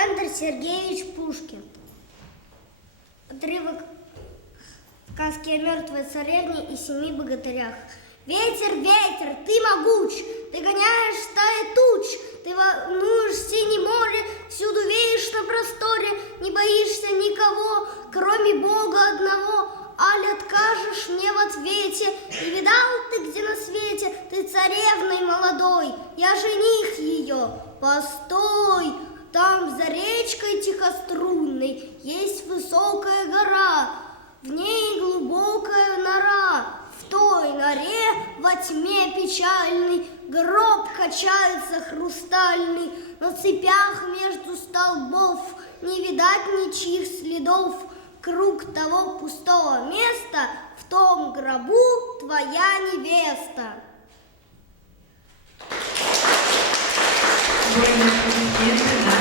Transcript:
Александр Сергеевич Пушкин. Отрывок сказки о мертвой царевне и 7 богатырях. Ветер, ветер, ты могуч, ты гоняешь стаи туч, ты волнуешь синее море, всюду веешь на просторе, не боишься никого, кроме Бога одного. Аль откажешь мне в ответе, и видал ты где на свете, ты царевной молодой, я жених ее. Постой, там за речкой тихострунной есть высокая гора, в ней глубокая нора. В той норе во тьме печальной гроб качается хрустальный, на цепях между столбов не видать ничьих следов. Круг того пустого места, в том гробу твоя невеста. Воины президента